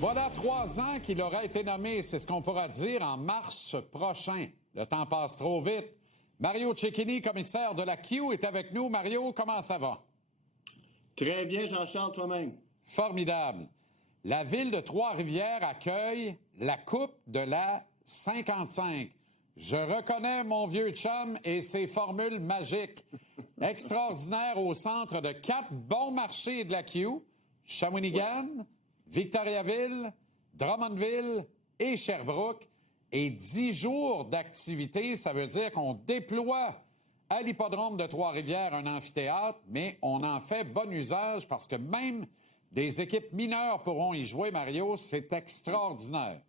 Voilà 3 ans qu'il aura été nommé, c'est ce qu'on pourra dire, en mars prochain. Le temps passe trop vite. Mario Cecchini, commissaire de la Q, est avec nous. Mario, comment ça va? Très bien, Jean-Charles, toi-même. Formidable. La ville de Trois-Rivières accueille la Coupe de la 55. Je reconnais mon vieux chum et ses formules magiques. Extraordinaire au centre de 4 bons marchés de la Q. Shawinigan, Victoriaville, Drummondville et Sherbrooke. Et 10 jours d'activité, ça veut dire qu'on déploie à l'hippodrome de Trois-Rivières un amphithéâtre, mais on en fait bon usage parce que même des équipes mineures pourront y jouer, Mario. C'est extraordinaire.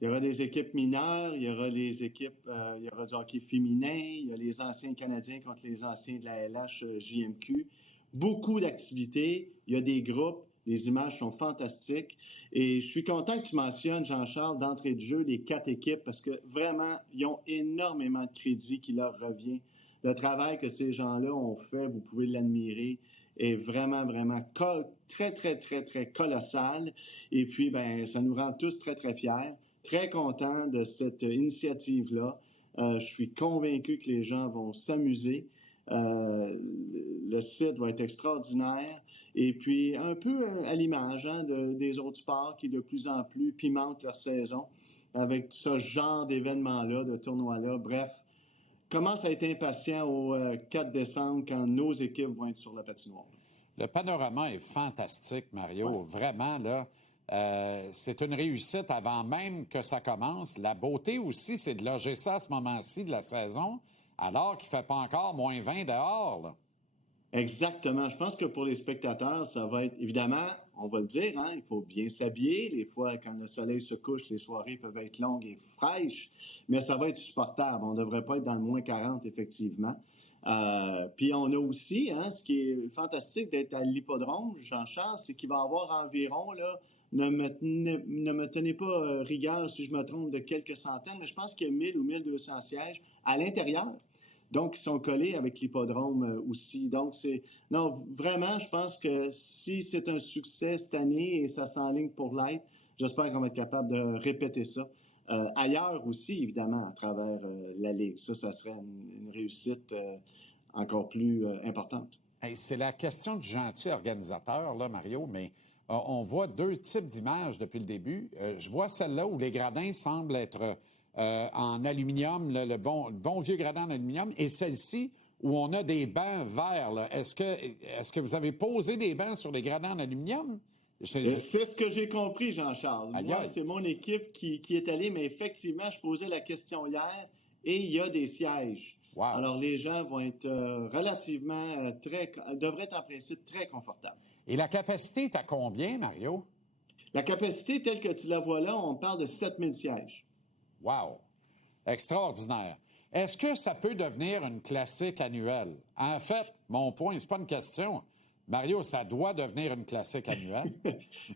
Il y aura des équipes mineures, il y aura les équipes, il y aura du hockey féminin, il y a les anciens Canadiens contre les anciens de la LH JMQ. Beaucoup d'activités, il y a des groupes, les images sont fantastiques. Et je suis content que tu mentionnes, Jean-Charles, d'entrée de jeu, les 4 équipes, parce que vraiment, ils ont énormément de crédit qui leur revient. Le travail que ces gens-là ont fait, vous pouvez l'admirer, est vraiment, vraiment très, très, très, très colossal. Et puis, ben, ça nous rend tous très, très fiers. Très content de cette initiative-là. Je suis convaincu que les gens vont s'amuser. Le site va être extraordinaire. Et puis, un peu à l'image des autres sports qui, de plus en plus, pimentent leur saison avec ce genre d'événements-là, de tournois-là. Bref, commence à être impatient au 4 décembre quand nos équipes vont être sur la patinoire. Le panorama est fantastique, Mario. Ouais. Vraiment, là. C'est une réussite avant même que ça commence. La beauté aussi, c'est de loger ça à ce moment-ci de la saison, alors qu'il ne fait pas encore moins 20 dehors, là. Exactement. Je pense que pour les spectateurs, ça va être, évidemment, on va le dire, il faut bien s'habiller. Les fois, quand le soleil se couche, les soirées peuvent être longues et fraîches, mais ça va être supportable. On ne devrait pas être dans le moins 40, effectivement. Puis on a aussi, ce qui est fantastique d'être à l'hippodrome, Jean-Charles, c'est qu'il va y avoir environ, là, ne me tenez pas rigueur si je me trompe de quelques centaines, mais je pense qu'il y a 1000 ou 1200 sièges à l'intérieur. Donc, ils sont collés avec l'hippodrome aussi. Donc, non, vraiment, je pense que si c'est un succès cette année et ça s'enligne pour l'être, j'espère qu'on va être capable de répéter ça. Ailleurs aussi, évidemment, à travers la Ligue. Ça serait une réussite encore plus importante. Hey, c'est la question du gentil organisateur, là, Mario, mais on voit 2 types d'images depuis le début. Je vois celle-là où les gradins semblent être en aluminium, là, le bon vieux gradin en aluminium, et celle-ci où on a des bancs verts. Là. Est-ce que vous avez posé des bancs sur les gradins en aluminium? C'est ce que j'ai compris, Jean-Charles. Moi, c'est mon équipe qui est allée, mais effectivement, je posais la question hier et il y a des sièges. Wow. Alors, les gens vont être relativement devraient être en principe très confortables. Et la capacité est à combien, Mario? La capacité telle que tu la vois là, on parle de 7000 sièges. Wow! Extraordinaire. Est-ce que ça peut devenir une classique annuelle? En fait, mon point, c'est pas une question. Mario, ça doit devenir une classique annuelle.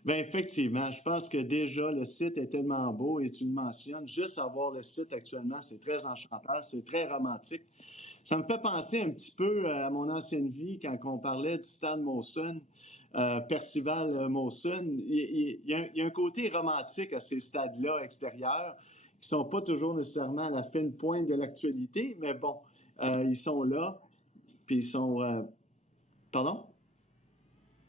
Bien, effectivement, je pense que déjà, le site est tellement beau et tu le mentionnes. Juste avoir le site actuellement, c'est très enchanteur, c'est très romantique. Ça me fait penser un petit peu à mon ancienne vie quand on parlait du stade Molson, Percival Molson. Il y a un côté romantique à ces stades-là extérieurs qui sont pas toujours nécessairement à la fine pointe de l'actualité, mais bon, ils sont là, puis ils sont... Pardon?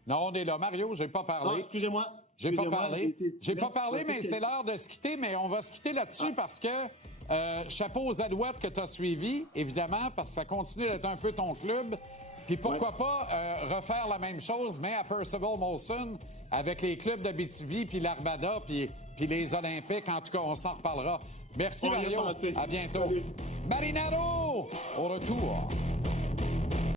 Non, on est là. Mario, j'ai pas parlé. Non, excusez-moi. J'ai pas parlé. J'ai pas parlé, mais c'est l'heure de se quitter, mais on va se quitter là-dessus parce que chapeau aux Alouettes que tu as suivi, évidemment, parce que ça continue d'être un peu ton club. Puis pourquoi pas refaire la même chose, mais à Percival Molson, avec les clubs d'Abitibi, puis l'Armada, puis les Olympiques. En tout cas, on s'en reparlera. Merci, Mario. À bientôt. Salut. Marinaro, au retour.